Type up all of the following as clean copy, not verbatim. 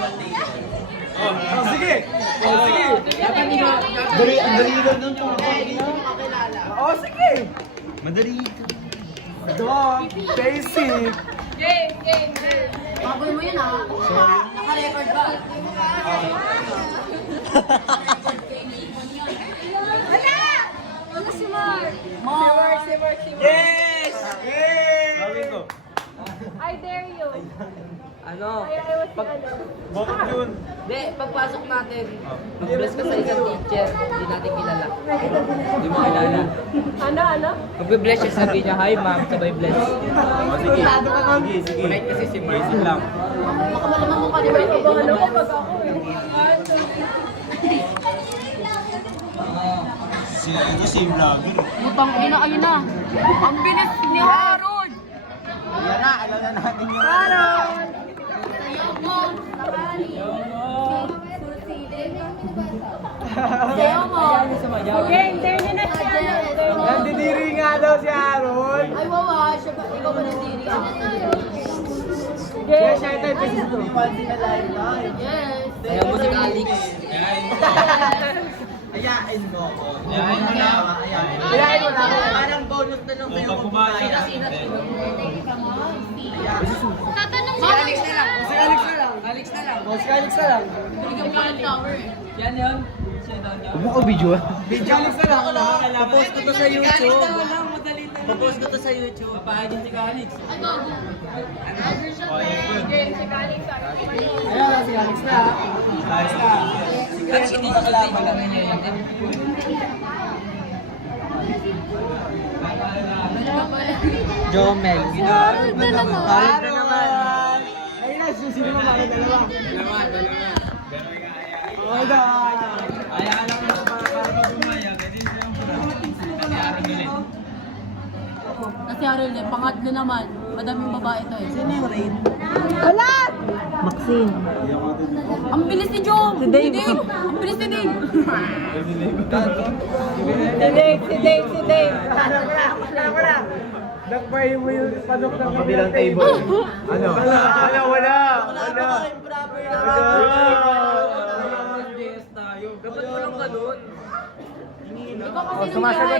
Oh, sige! Oh, sige! Dali, ang dali lang ng oh, sige! Madali. Dog, basic. Game. Baboy mo yun ah. Naka-record ba? Ano si Mark? Yes! Yes! Gawin ko. I dare you. Ano? Bakit yun? Hindi, pagpasok natin, mag-bless ka sa isang teacher, hindi natin kilala. Hindi mo kilala. Ano? Mag-bless siya, sabi niya, hi ma'am, sabay bless. Oh, sige. Sige. Right kasi si Mark. Basic lang. Baka malaman mo ka ni Mark. Ano ko pag ako eh. Ito si vlogger. Butang ina, ayun na. Ang bilis ni Harold. Yan na, alam na natin yung Harold! Sayaw mo. Sayaw mo. Game, dare niya na siya. Nandidiri nga daw si Aaron. Ay, wawa. Siya ba? Ikaw ba nandiri? Game. Siya ito, ito si Yes. Kaya mo si Alex. Ayain mo ako. Ayain mo na. Parang bonus na lang sa'yo kung kumain. Tatanong Si Alex na lang. Si Alex na lang. Alex na lang. Si Alex na lang. Bigyan mo ng flower eh. Yan yun. Siya daw niya. Huwag mo ko video ah. Video Alex na lang. Papost ko to sa YouTube. Papost ko to sa YouTube. Papahagin si Alex. Ano? Game, si Galing sa Ayan, si Alex na. Alex na. At hindi ka kalaban lang niya yun. Jomel. Harold na naman. Harold na naman. Ayun na, sino mo bakit dalawa? Dalawa. Oh, God. Ay, alam mo para bumaya. Kasi siya yung kasi Harold ulit. Kasi Harold eh, pangatlo naman. Madaming babae to eh. Sino yung Rain? Wala! Maxine. Ang bilis ni Jom! Si Dave! Ang bilis ni Dave! Si Dave. Wala. Nagpahin mo yung panok ng kabilang table. Ano? Wala. Dapat mo lang ganun. Ikaw kasi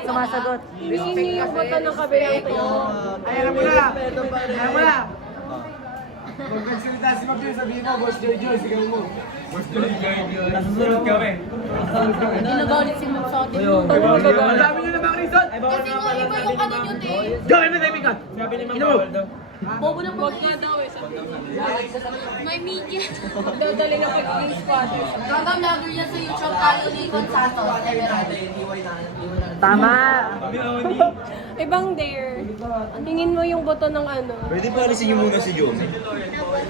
Sumasagot. Hihingi yung bata ng kabilang tayo. Ayan mo na. Ayan mo na. Kung nagsalita si Mabio, sabihin mo, Boss Jojo, sigaw mo. Boss Jojo. Nasusunod kami. Ginagalit si Mom sa atin. Ang dami nyo na mga reason. Kasi nga iba yung ano nyo eh. Joey, may timing ka. Sabi ni Mama Bawal daw. Bobo ng bobo daw eh. May media. Dadali na pag-king squatter. Gagang vlogger yan sa YouTube, talo ni Consato. Tama. Ibang dare. Tingin mo yung boto ng ano. Pwede pa alisin nyo muna si Joey.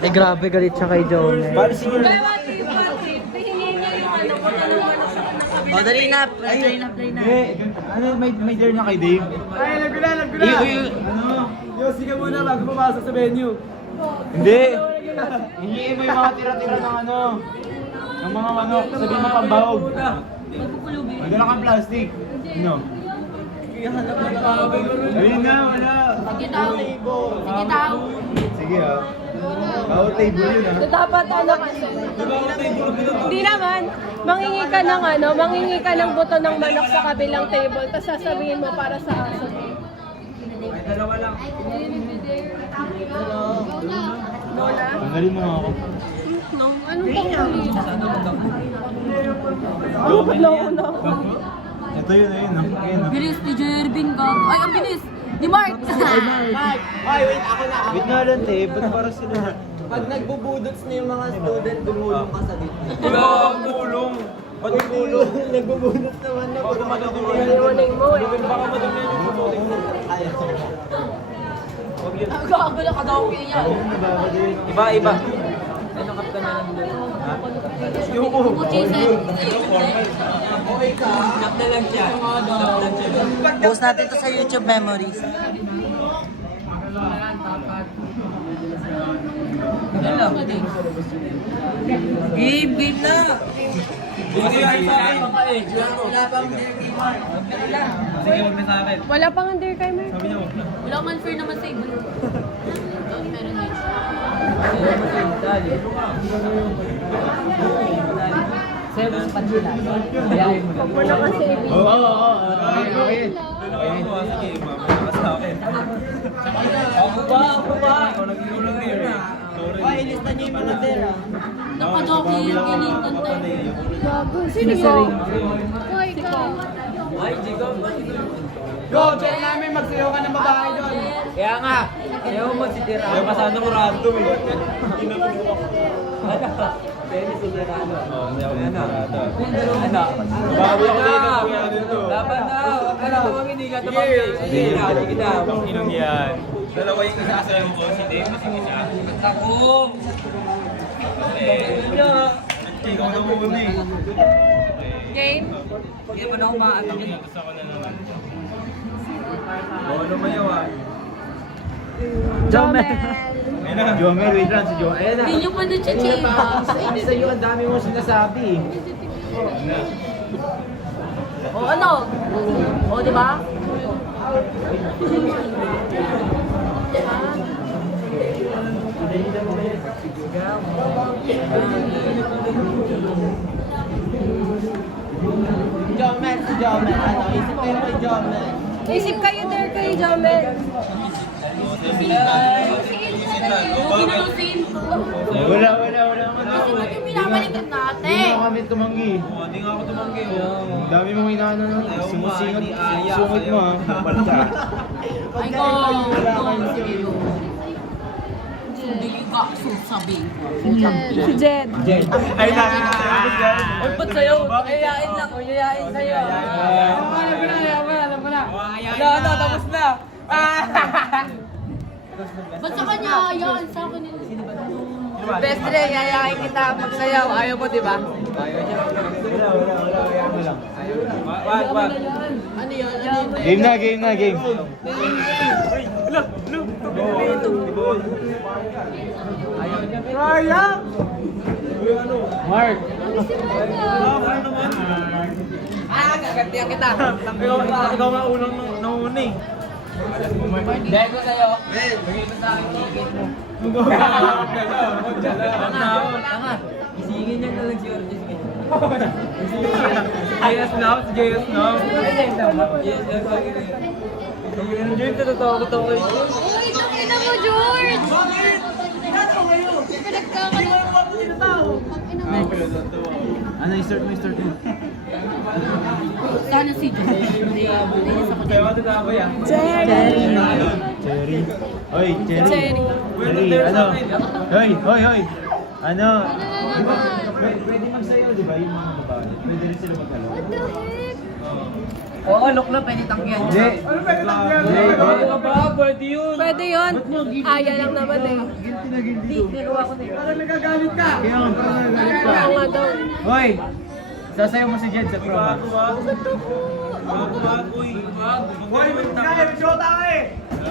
Eh grabe galit siya kay Jomel. Palisin nyo Kaya Pati, hingin niya yung ano, boto ng ano sa kabilang. Oh, dali na. Play na. Ano, may dare na kay Dave? Ay, nagula. Yo, sige muna bago pumasok sa venue. Hindi. Hingiin mo yung mga tira-tira ng ano. Ng mga manok. Sabihin mo pambahog. Magdala kang plastic. No. Ayun na, wala. Sige daw. Sige daw. Sige ah. Bawal table yun ah. So, dapat ano kasi. Hindi naman. Mangingi ka ng boto ng manok sa kabilang table. Tapos sasabihin mo para sa aso. Dalawa lang. Lola? Tanggalin mo nga ako. Anong panghuli? Ano ba na? Ito yun, ayun ah. Ayun ah. Bilis ni Jervin ka. Ay, ang bilis! Ni Mark! Wait nga lang te, ba't parang sila? Pag nagbubudots na yung mga student, dumulong ka sa dito. Wala kang bulong. Ba't may bulong? Nagbubunot naman na. Baka madumi yan. Iwaning mo eh. Baka madumi yan yung susulit mo. Gagala ka daw kaya. Iba. Ano kap ka na lang doon? Yung Snap na lang siya. Post natin to sa YouTube memories. Game na! Wala pang gamer. Sige, huwag na sa akin. Wala pang under kay Mer. Sabi niya, Wala man fair naman sa iba. Meron din. Sa'yo mo sa pansilan. Ayayin mo. Huwag mo na kasi ibig. Oo. Okay. Ako ba? Ilista niyo yung manadera. Napadoki yung kilitan tayo. Gago. Sino yun? Hoy, ka. Go, check namin. Magsayaw ka ng babae doon. Kaya nga, ayaw mo si Tira. Ay, pasado mo random eh. Dennis Uderano. Ano? Bawi ako dito. Kuya dito. Laban na! Huwag ka na, huwag hindi ka tumanggi. Sige na, sige na. Inong yan. Dalawa yung isasayaw ko, si Dave, kasi isa. Ako! Ikaw na muna eh. Game? Kaya ba na ako maaatak? Ano mayawa? Jomel. Ayun na. Jomel, wait lang si Jomel. Ayan na. Hindi nyo pa na-change. Hindi sa'yo, ang dami mo sinasabi eh. O ano? O, di ba? Jomel, si Jomel. Ano? Isip kayo kay Jomel. Isip kayo there kay Jomel. Kinusin ko. Wala. Kasi ba't yung pinabalikan Hindi natin? mo kami tumanggi. Hindi nga ako tumanggi. Ang dami mong inaano nun. Sumusingot. Sungit mo ha. Balta. Ay ko. Sige ko. Hindi ka sasabihin ko. Si Jed. Ay, nakikita ko. Huwag ba't sa'yo? Ayayain lang, ayayain sa'yo. Alam ko na. Wala, tapos na. Ba't sa kanya? Yan, sa akin yun. Best friend, yayain kita magsayaw. Ayaw mo, di ba? Wag. Ano yun? Ano yun? Game na. Mark. Gagantihan kita. Ikaw nga unang nauna eh. Dahil ko sa'yo. Bigay mo sa akin ticket mo. Tanga. Isingin niya na lang si Ortiz. JS now. Yes, Jun, tatatakot ako eh. Uy, tangina mo, George! Pinagkakaroon. Ano, i-start mo. Sana si John. Hindi sa kanya. Jerry. Cherry. Oy, Cherry. Cherry. Ano? Hoy. Ano? Di ba, pwede magsayaw, di ba? Yung mga babae. Pwede rin sila mag-alaw. What the heck? Oo, look na, pwede tangkihan. Hindi. Ano ba? Pwede yun. Pwede yun. Aya lang naman eh. Ginti. Nagawa ko na yun. Kaya nga, parang nagalit ka. Kaya nga daw. Hoy! Sasayaw mo si Jed sa promo.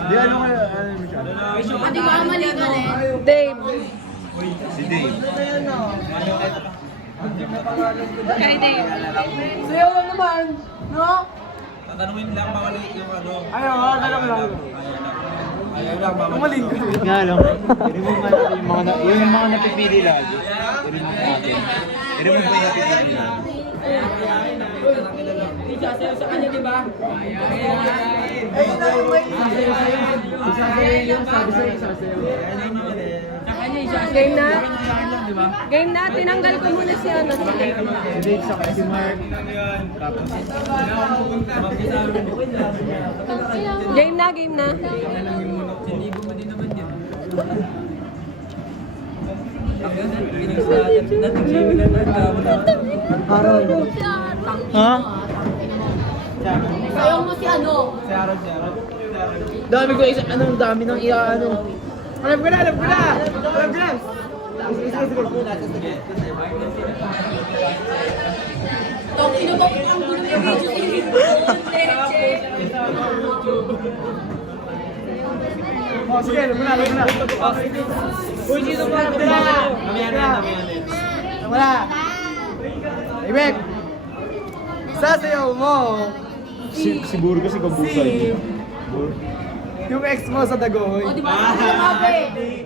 Di, ano mo siya? Hindi ko malikan eh. Dave. Si Dave. Kay Dave. Sayaw lang naman, no? Tatanungin lang baka yung ano. Ayaw, alam lang. Kumaling. Nga lang. I-remove nga natin yung mga napipili lagi. I-remove natin. I-remove mo yung napipili lagi. Hindi sasayaw sa kanya, di ba? Isasayaw yun, sabi sa'yo, isasayaw. Sa kanya, isasayaw. Game na? Game na. Tinanggal ko muna si ano. Si Dave. Si Dave, saka si Mark. Tapos, Game na. Sinibo mo din naman yun. Nag-save na tayo. ha? Sayaw mo si ano? Dami ko isa, anong dami ng ano. Alam ko na. Tong ino ba ang gulo ng video Sige, alam ko na. Uy, sino ba? Wala. Ibek! Sasayaw mo! Siguro kasi kabusay. Yung ex mo sa Dagohoy. O, di ba? Sabi.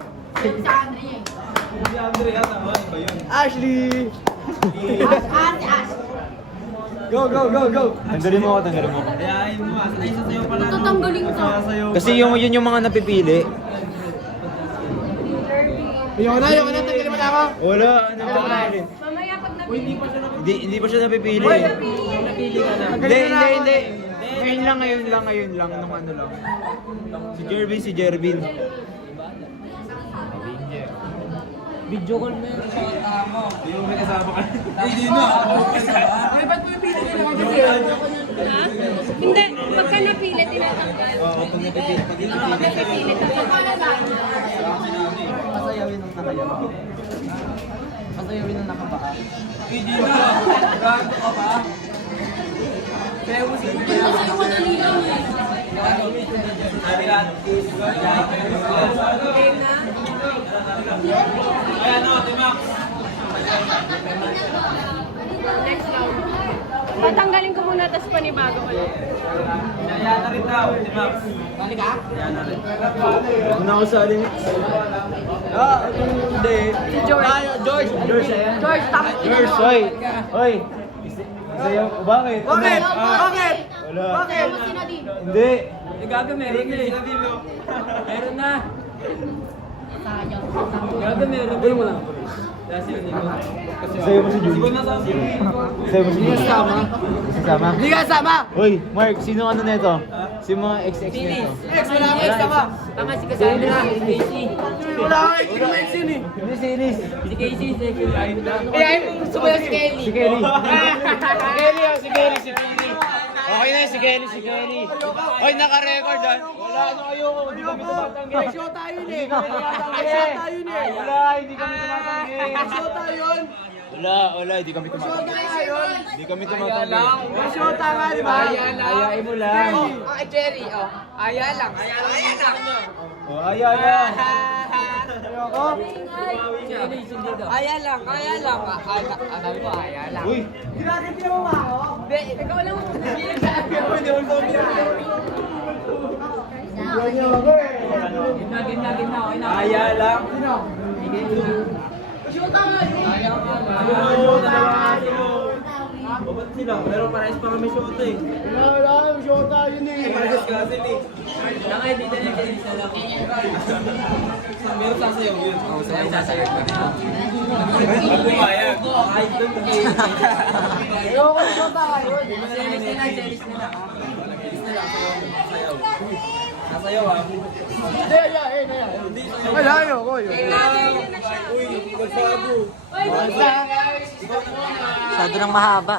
Si Andrea eh. Ashley! Go, go, go, go! Tanggalin mo ako, tanggalin mo. Ayayin mo ah. Ay, sasayaw pala. Tatanggalin ka. Kasi yun yung mga napipili. Ayoko na, tanggalin mo na ako. Wala, ano ba? Mamaya pag napili. Hindi pa siya napipili. Hindi. Ngayon lang, nung ano lang. Si Jervin. Video call mo yun. Hindi mo may kasama ka. Hindi na. Ay, ba't mo yung pili nila kasi? Ha? Hindi. Pagka napili, tinatanggal. Oo, pag napipili. Pag hindi Pag napipili, tatanggal. Pasayawin ng nakayaba. Pasayawin ng nakabaka. Hindi na. Gago ka pa. Kaya mo si Kasi yung madali lang eh. Ay, ano, Timax. Next round. Tatanggalin ko muna, tapos panibago ulit. Yan na rin daw, Timax. Balik ka? Yan na rin. Una ako sa alin. Hindi. Si George. George, ayan. George, tap. George, hoy. Isayaw ko, bakit? Bakit? Ah, Bakit? Wala. Bakit? Hindi. Gago, meron na eh. Meron na. Gago, meron na. Wala. Kasi yun yun. Isayaw mo si Julie. Siguro na sa Isayaw mo si Julie. Kasama? Kasama? Hindi ka sama! Hoy, Mark, sino ano nito? Si mga ex-ex nito. Ex, wala ka ex sama! Tama si Kasama na. Si Casey. Wala ka ex, hindi mo ex yun eh! Hindi si Inis. Si Casey. Si Casey. Eh, gusto mo yung si Kelly! Si Kelly. Si Kelly. Okay na si Kelly. Hoy, naka-record ah. Wala, ano ayoko. Hindi kami tumatanggi. Show tayo yun eh! Show tayo yun eh! Wala, hindi kami tumatanggi. Show tayo yun! Wala, hindi kami tumatanggi. Tayo! Hindi kami tumatanggi. Show tayo di ba? Ayain mo lang. Ay, Jerry, oh. Aya lang. Oh, aya lang. Ayoko. Aya lang. Sabi ko, aya lang. Uy, Ginagati mo ba ako? Hindi, ikaw lang. Gitna. Okay na. Aya lang. Ba't sila? Pero parehas pa kami shot eh. Wala, show tayo yun eh! Parehas ka kasi eh. Nakay, dito na yung isa lang. Meron sasayaw yun. Oo, sasayaw ka rin. Pag pumayag. Ay, doon. Ayoko, show tayo yun! Series na lang. Sasayaw. Sasayaw ah. Hindi, ayain. Wala, ayoko yun. Uy, magsago. Masyado nang mahaba.